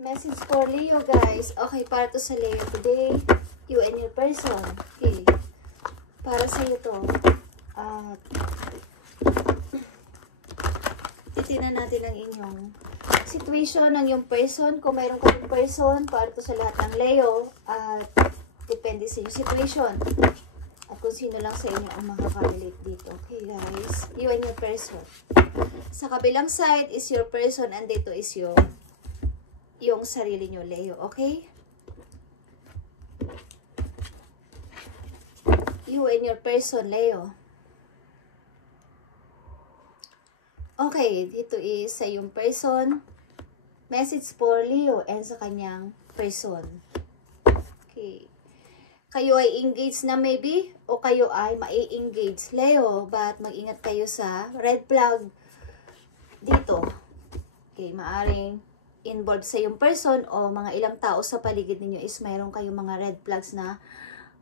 Message for Leo, guys. Okay, para to sa Leo today. You and your person. Okay. Para sa iyo to. Titignan natin ang inyong situation ng yung person. Kung mayroon kayong person, para to sa lahat ng Leo. At depende sa inyong situation. At kung sino lang sa inyo ang makaka-relate dito. Okay, guys. You and your person. Sa kabilang side is your person and dito is yung sarili nyo, Leo. Okay? You and your person, Leo. Okay, dito is sa yung person. Message for Leo and sa kanyang person. Okay. Kayo ay engaged na maybe o kayo ay mai-engage, Leo. But mag-ingat kayo sa red flag dito. Okay, maaring involved sa yung person o mga ilang tao sa paligid ninyo is mayroon kayong mga red flags na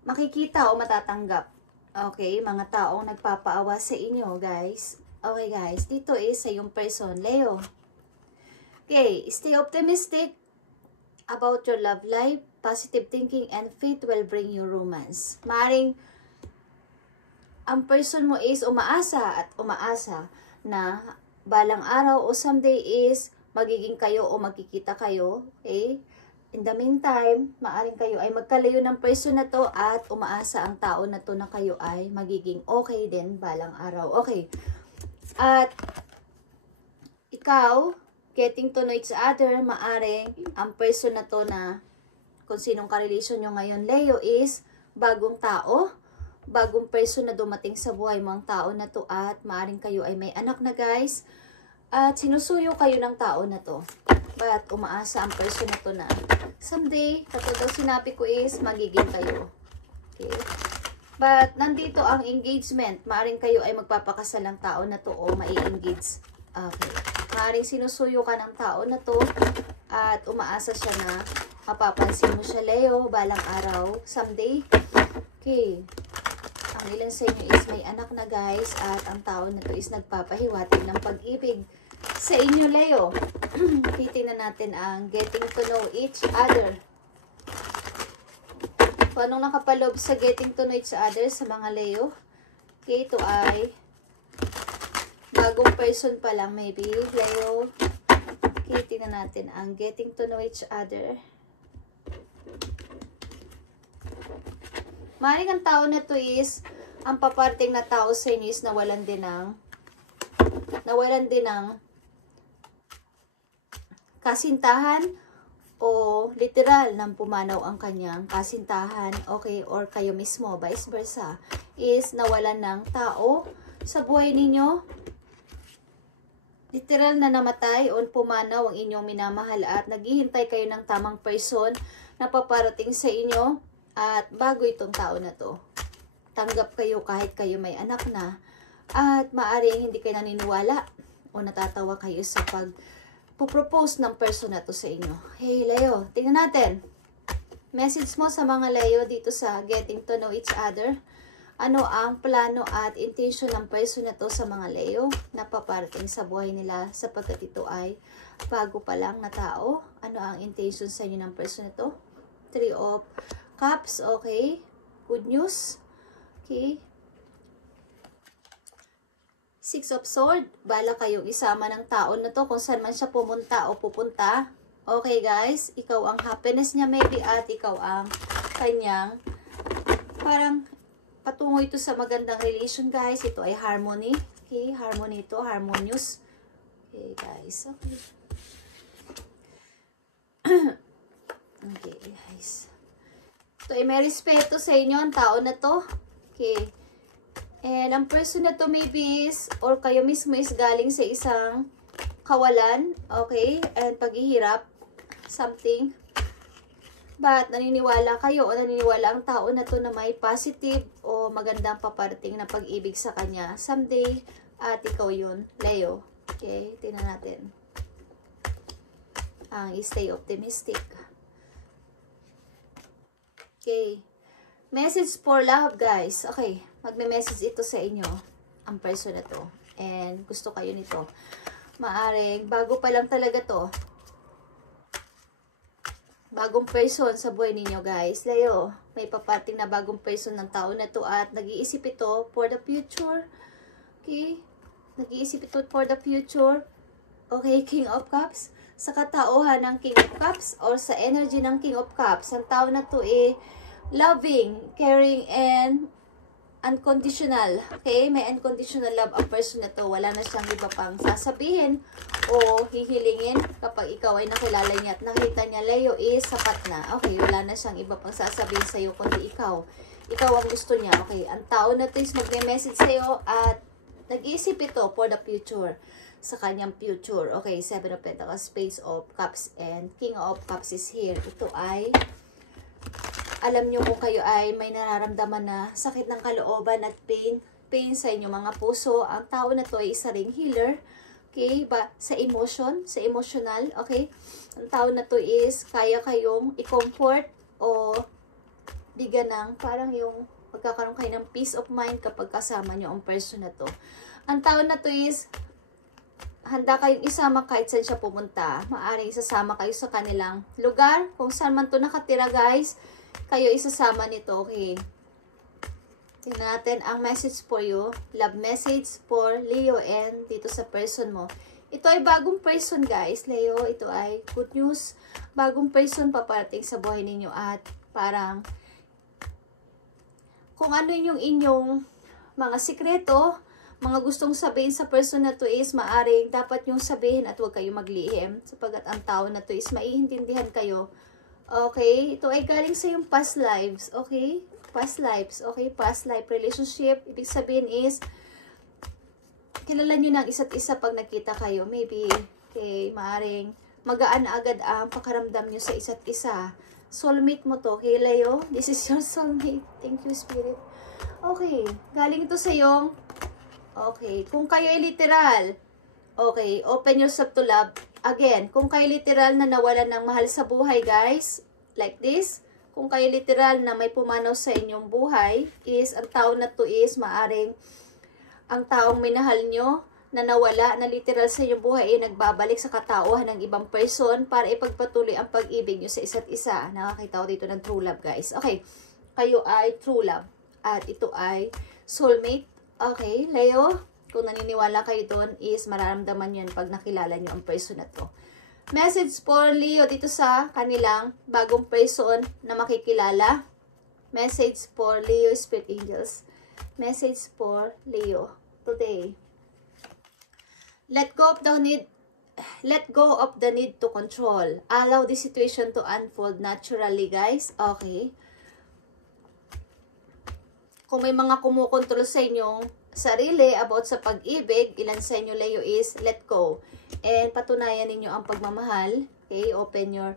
makikita o matatanggap. Okay, mga taong nagpapaawa sa inyo, guys. Okay, guys, dito is sa yung person, Leo. Okay, stay optimistic about your love life. Positive thinking and faith will bring you romance. Maaring ang person mo is umaasa at umaasa na balang araw o someday is magiging kayo o magkikita kayo, okay? In the meantime, maaring kayo ay magkalayo ng person na to at umaasa ang tao na to na kayo ay magiging okay din balang araw. Okay. At ikaw, getting to know each other, maaring ang person na to na kung sinong ka-relation nyo ngayon, Leo, is bagong tao, bagong person na dumating sa buhay mo ang tao na to at maaring kayo ay may anak na, guys. At sinusuyo kayo ng tao na to. But umaasa ang person na to na someday, katulad sinabi ko is magiging kayo. Okay? But nandito ang engagement. Maaring kayo ay magpapakasal ng tao na to o mai-engage. Okay. Maaring sinusuyo ka ng tao na to at umaasa siya na mapapansin mo siya, Leo, balang araw, someday. Okay. Ang ilan sa inyo is may anak na, guys, at ang tao na to is nagpapahiwatig ng pag-ibig sa inyo, Leo. Titingnan natin ang getting to know each other. Paano nakapalob sa getting to know each other sa mga Leo? Okay, ito ay bagong person pa lang, maybe, Leo. Okay, tingnan natin ang getting to know each other. Maaaring ang tao na to is, ang paparting na tao sa inyo is nawalan din ng kasintahan o literal nang pumanaw ang kanyang kasintahan, okay, or kayo mismo, vice versa, is nawalan ng tao sa buhay ninyo. Literal na namatay o pumanaw ang inyong minamahal at naghihintay kayo ng tamang person na paparating sa inyo. At bago itong tao na to, tanggap kayo kahit kayo may anak na at maaaring hindi kayo naniniwala o natatawa kayo sa pag-propose ng person na to sa inyo. Hey Leo, tingnan natin. Message mo sa mga Leo dito sa getting to know each other. Ano ang plano at intention ng person na to sa mga Leo na paparating sa buhay nila sapagkat ito ay bago pa lang na tao? Ano ang intention sa inyo ng person na to? 3 of Cups, okay. Good news. Okay. 6 of Swords. Bala kayong isama ng tao na to kung saan man siya pumunta o pupunta. Okay, guys. Ikaw ang happiness niya maybe at ikaw ang kanyang parang patungo ito sa magandang relation, guys. Ito ay harmony. Okay, harmony ito. Harmonious. Okay, guys. Okay. Okay, guys. So, may respeto sa inyo ang tao na to. Okay. And ang person na to maybe is, or kayo mismo is galing sa isang kawalan. Okay. And paghihirap. Something. But naniniwala kayo o naniniwala ang tao na to na may positive o magandang paparating na pag-ibig sa kanya. Someday, at ikaw yun, Leo. Okay. Tingnan natin. Ang stay optimistic. Okay. Message for love, guys. Okay. Magme-message ito sa inyo. Ang person na to. And gusto kayo nito. Maaring, bago pa lang talaga to. bagong person sa buhay ninyo, guys. Leo, may papating na bagong person ng tao na to at nag-iisip ito for the future. Okay? Nag-iisip ito for the future. Okay, King of Cups. Sa katauhan ng King of Cups or sa energy ng King of Cups, ang tao na to loving, caring, and unconditional. Okay? May unconditional love ang person na to. Wala na siyang iba pang sasabihin o hihilingin kapag ikaw ay nakilala niya at nakita niya, Leo is sapat na. Okay, wala na siyang iba pang sasabihin sa'yo kundi ikaw. Ikaw ang gusto niya. Okay, ang tao na to is magme-message sa'yo at nag-iisip ito for the future. Sa kanyang future. Okay, Seven of Pentacles, Page of Cups, and King of Cups is here. Ito ay alam nyo kung kayo ay may nararamdaman na sakit ng kalooban at pain sa inyo mga puso. Ang tao na to ay isa ring healer. Okay, ba sa emotion, sa emotional, okay? Ang tao na to is kaya kayong i-comfort o bigyan ng parang yung magkakaroon kayo ng peace of mind kapag kasama nyo ang person na to. Ang tao na to is handa kayong isama kahit saan siya pumunta. Maaring isasama kayo sa kanilang lugar. Kung saan man to nakatira, guys, kayo isasama nito, okay? Tingnan natin ang message for you. Love message for Leo and dito sa person mo. Ito ay bagong person, guys. Leo, ito ay good news. Bagong person paparating sa buhay ninyo at parang kung ano yung inyong mga sikreto, mga gustong sabihin sa person na to is maaring dapat yung sabihin at huwag kayo maglihim sapagkat ang tao na to is maiintindihan kayo. Okay? Ito ay galing sa yung past lives. Okay? Past lives. Okay? Past life relationship. Ibig sabihin is kilala nyo ng isa't isa pag nakita kayo. Maybe, okay, maaring magaan agad ang pakaramdam nyo sa isa't isa. Soulmate mo to. Okay, Leo? This is your soulmate. Thank you, Spirit. Okay. Galing ito sa yung okay. Kung kayo ay literal, okay, open yourself to love. Again, kung kayo literal na nawalan ng mahal sa buhay, guys, like this, kung kayo literal na may pumanaw sa inyong buhay, is, ang tao na to is, maaring, ang taong minahal nyo, na nawala, na literal sa inyong buhay, ay nagbabalik sa katauhan ng ibang person para ipagpatuloy ang pag-ibig nyo sa isa't isa. Nakakita ko dito ng true love, guys. Okay, kayo ay true love. At ito ay soulmate. Okay, Leo, kung naniniwala kayo doon is mararamdaman yun pag nakilala nyo ang person na to. Message for Leo dito sa kanilang bagong person na makikilala. Message for Leo Spirit Angels. Message for Leo today. Let go of the need to control. Allow the situation to unfold naturally, guys. Okay. Kung may mga kumukontrol sa inyong sarili about sa pag-ibig, ilan sa inyo, Leo, is let go. And patunayan ninyo ang pagmamahal. Okay, open nyo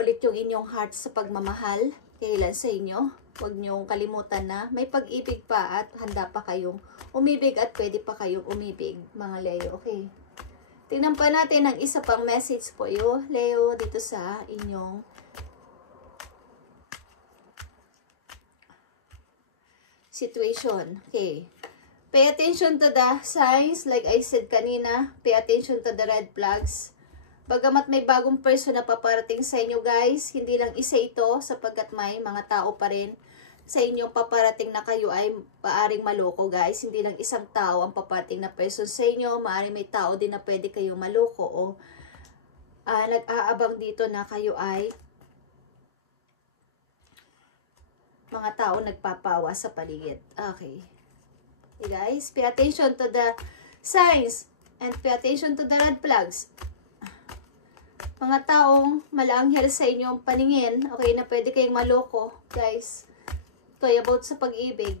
ulit yung inyong heart sa pagmamahal. Okay, ilan sa inyo, huwag nyo kalimutan na may pag-ibig pa at handa pa kayong umibig at pwede pa kayong umibig, mga Leo. Okay, tingnan pa natin ang isa pang message po yo, Leo, dito sa inyong situation. Okay. Pay attention to the signs. Like I said kanina, pay attention to the red flags. Bagamat may bagong person na paparating sa inyo, guys, hindi lang isa ito sapagkat may mga tao pa rin sa inyong paparating na kayo ay maaring maloko, guys. Hindi lang isang tao ang paparating na person sa inyo. Maaring may tao din na pwede kayong maloko o nag-aabang dito na kayo ay mga tao nagpapawa sa paligid. Okay. Okay, guys, pay attention to the signs and pay attention to the red flags. Mga taong malanghel sa inyong paningin, okay, na pwede kayong maloko, guys. Ito ay about sa pag-ibig.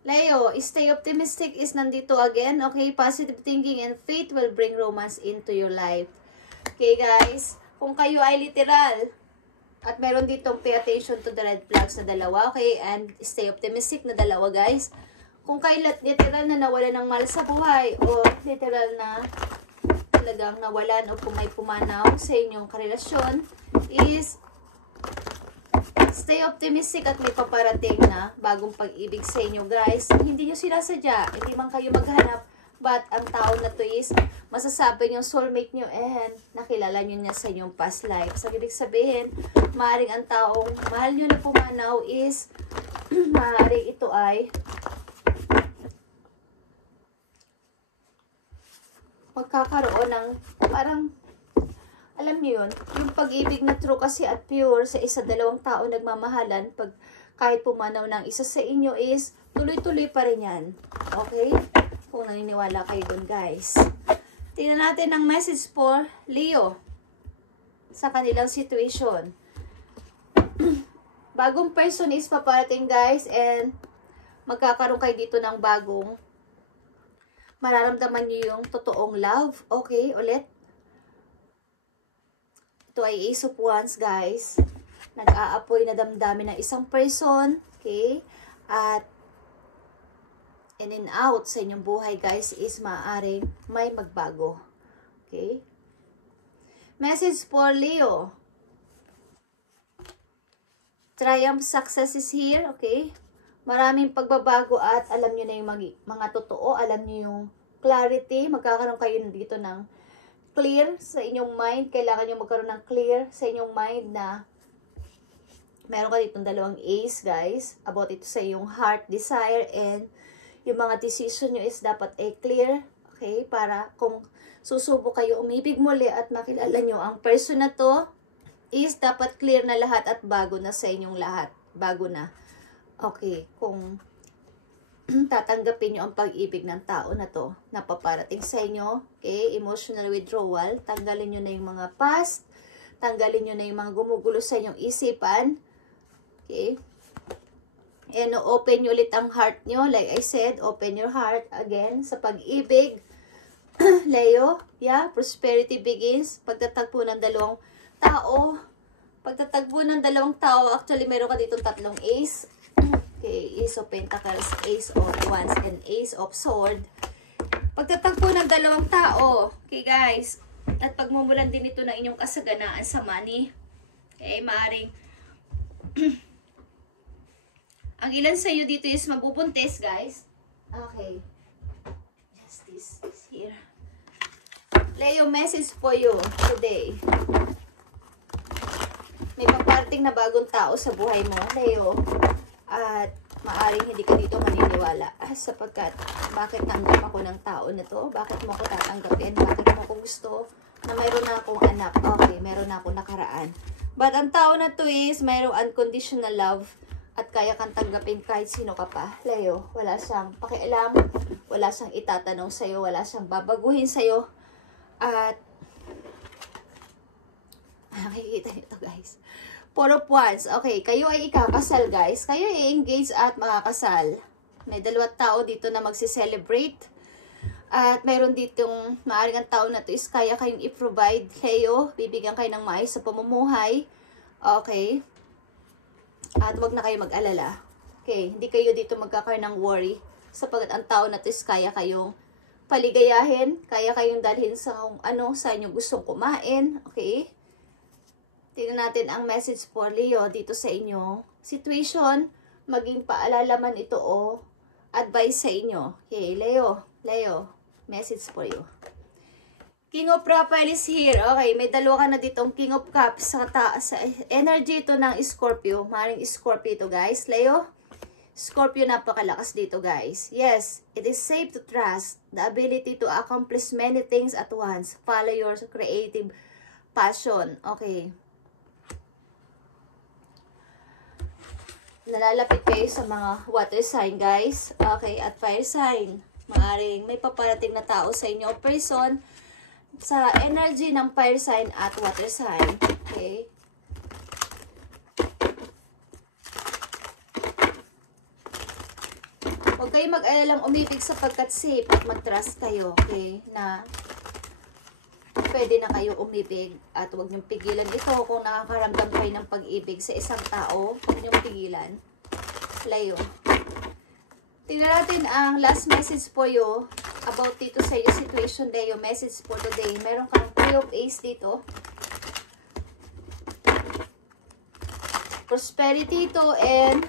Leo, stay optimistic is nandito again, okay? Positive thinking and faith will bring romance into your life. Okay, guys, kung kayo ay literal, at meron ditong pay attention to the red flags na dalawa, okay? And stay optimistic na dalawa, guys. Kung kayo literal na nawala ng mahal sa buhay o literal na talagang nawalan o kung may pumanaw sa inyong karelasyon is stay optimistic at may paparating na bagong pag-ibig sa inyo, guys. Hindi nyo sinasadya, hindi man kayo maghanap, But ang tao na to is masasabi yung soulmate nyo and nakilala nyo niya sa inyong past life. So, ibig sabihin, maaaring ang taong mahal nyo na pumanaw is maaaring ito ay magkakaroon ng parang, alam niyo yun, yung pag-ibig na true kasi at pure sa isa dalawang tao nagmamahalan, pag kahit pumanaw ng isa sa inyo is tuloy-tuloy pa rin yan. Okay? Kung naniniwala kayo dun, guys. Tingnan natin ang message for Leo sa kanilang situation. Bagong person is paparating, guys, and magkakaroon kayo dito ng bagong mararamdaman niyo yung totoong love. Okay, ulit. Ito ay Ace of Wands, guys. Nag-aapoy na damdamin ng isang person. Okay? At in and out sa inyong buhay, guys, is maaaring may magbago. Okay? Message for Leo. Triumph success is here. Okay? Maraming pagbabago at alam nyo na yung mga totoo. Alam nyo yung clarity. Magkakaroon kayo dito ng clear sa inyong mind. Kailangan nyo magkaroon ng clear sa inyong mind na meron ka ditong dalawang ace, guys. About ito sa yung heart desire and yung mga decision nyo is dapat ay clear. Okay? Para kung susubok kayo umibig muli at makilala nyo ang person na to is dapat clear na lahat at bago na sa inyong lahat. Bago na. Okay, kung tatanggapin nyo ang pag-ibig ng tao na to, na paparating sa inyo, okay, emotional withdrawal, tanggalin nyo na yung mga past, tanggalin nyo na yung mga gumugulo sa inyong isipan, okay, and open nyo ulit ang heart nyo, like I said, open your heart again sa pag-ibig, Leo, yeah, prosperity begins, pagtatagpo ng dalawang tao, actually meron ka dito tatlong ace. Okay, Ace of Pentacles, Ace of Wands, and Ace of Sword. Pagtatagpo ng dalawang tao, okay guys, at pagmumulan din ito ng inyong kasaganaan sa money. Okay, maaring ang ilan sa inyo dito is mabubuntis, guys. Okay. Justice is here. Leo, message for you today. May paparating na bagong tao sa buhay mo, Leo. At maaring hindi ka dito maniniwala sapagkat bakit tanggap ako ng tao na to? Bakit mo ako tatanggapin? Bakit mo ako gusto na mayroon na akong anak? Okay, mayroon na akong nakaraan. But ang tao na to is mayroong unconditional love at kaya kang tanggapin kahit sino ka pa. Leo, wala siyang pakialam, wala siyang itatanong sa'yo, wala siyang babaguhin sa'yo. At makikita nito, guys. Four of Wands. Okay, kayo ay ikakasal, guys. Kayo ay engaged at makakasal. May dalawang tao dito na magsi-celebrate. At mayroon ditong maaaring ang tao na to is kaya kayong i-provide kayo. Bibigyan kayo ng maayos sa pamumuhay. Okay. At wag na kayo mag-alala. Okay, hindi kayo dito magkakaroon ng worry. Sapagkat ang tao na to is kaya kayong paligayahin. Kaya kayong dalhin sa sa inyong gustong kumain. Okay. Tingnan natin ang message for Leo dito sa inyo. Situation, maging paalala man ito o advice sa inyo. Okay, Leo, message for you. King of Propel is here. Okay, may dalawa ka na ditong King of Cups sa energy ito ng Scorpio. Maring Scorpio ito, guys. Leo, Scorpio napakalakas dito, guys. Yes, it is safe to trust the ability to accomplish many things at once. Follow your creative passion. Okay. Nalalapit kayo sa mga water sign, guys. Okay, at fire sign. Maaring may paparating na tao sa inyo, person, sa energy ng fire sign at water sign. Okay. Huwag kayo mag-alalang umibig sapagkat safe at mag-trust kayo. Okay, na pwede na kayo umibig at huwag niyong pigilan ito kung nakakaramdam kayo ng pag-ibig sa isang tao. Huwag niyong pigilan. Leo. Tingnan natin ang last message for you about dito sa iyo situation, Leo. Message for today. Meron kang Three of Ace dito. Prosperity ito and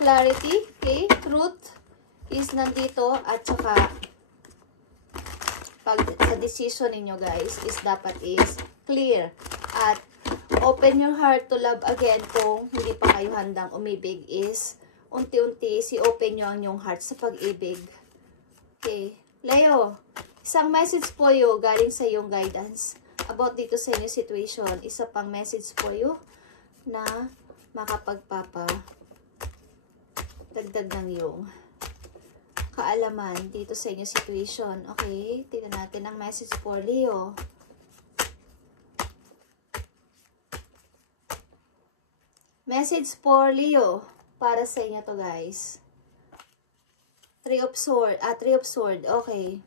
clarity. Okay? Truth is nandito at saka pag sa decision ninyo guys is dapat is clear at open your heart to love again. Kung hindi pa kayo handang umibig is unti-unti open nyo ang yung heart sa pag-ibig. Okay, Leo, isang message po yo galing sa iyong guidance about dito sa inyong situation. Isa pang message po yo na makapagpapa dagdag ng iyong kaalaman dito sa inyong situation. Okay, tingnan natin ang message for Leo. Message for Leo para sa inyo to guys. Three of Swords. Okay.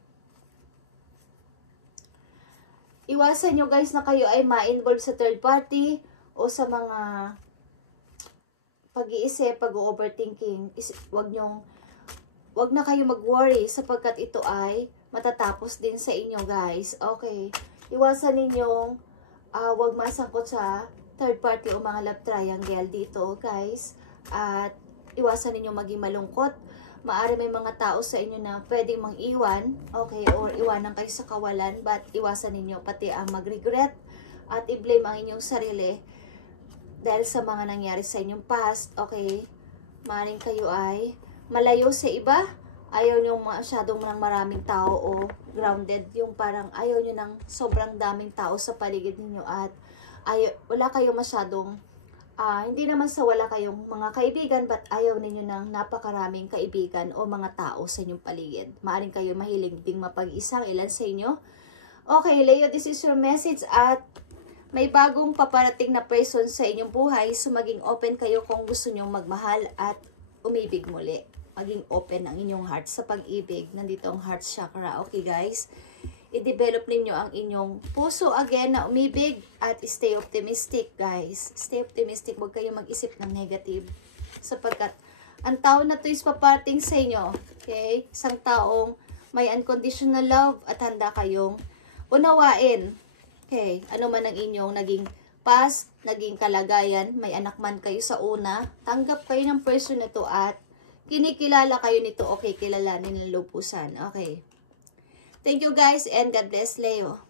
Iwasan nyo guys na kayo ay ma-involve sa third party o sa mga pag-iisip, pag-overthinking. Wag na kayo mag-worry sapagkat ito ay matatapos din sa inyo guys. Okay. Iwasan ninyong wag masangkot sa third party o mga love triangle dito guys. At iwasan ninyong maging malungkot. Maari may mga tao sa inyo na pwedeng mang-iwan, okay, or iwanan kayo sa kawalan, but iwasan ninyo pati ang mag-regret at i-blame ang inyong sarili dahil sa mga nangyari sa inyong past, okay. Maaaring kayo ay malayo sa iba, ayaw nyo masyadong ng maraming tao o grounded, yung parang ayaw nyo ng sobrang daming tao sa paligid ninyo at wala kayo masyadong hindi naman sa wala kayong mga kaibigan, but ayaw ninyo ng napakaraming kaibigan o mga tao sa inyong paligid. Maaring kayo mahilig ding mapag-isang ilan sa inyo. Okay, Leo, this is your message at may bagong paparating na person sa inyong buhay. So, maging open kayo kung gusto nyong magmahal at umibig muli. Maging open ang inyong heart sa pag-ibig. Nandito ang heart chakra. Okay, guys? I-develop ninyo ang inyong puso again na umibig at stay optimistic, guys. Stay optimistic. Huwag kayo mag-isip ng negative. Sapagkat ang tao na to is paparating sa inyo. Okay? Isang taong may unconditional love at handa kayong unawain. Okay? Ano man ang inyong naging past, naging kalagayan, may anak man kayo sa una, tanggap kayo ng person na to at kinikilala kayo nito. Okay, kilalanin ng lupusan. Okay. Thank you guys and God bless, Leo.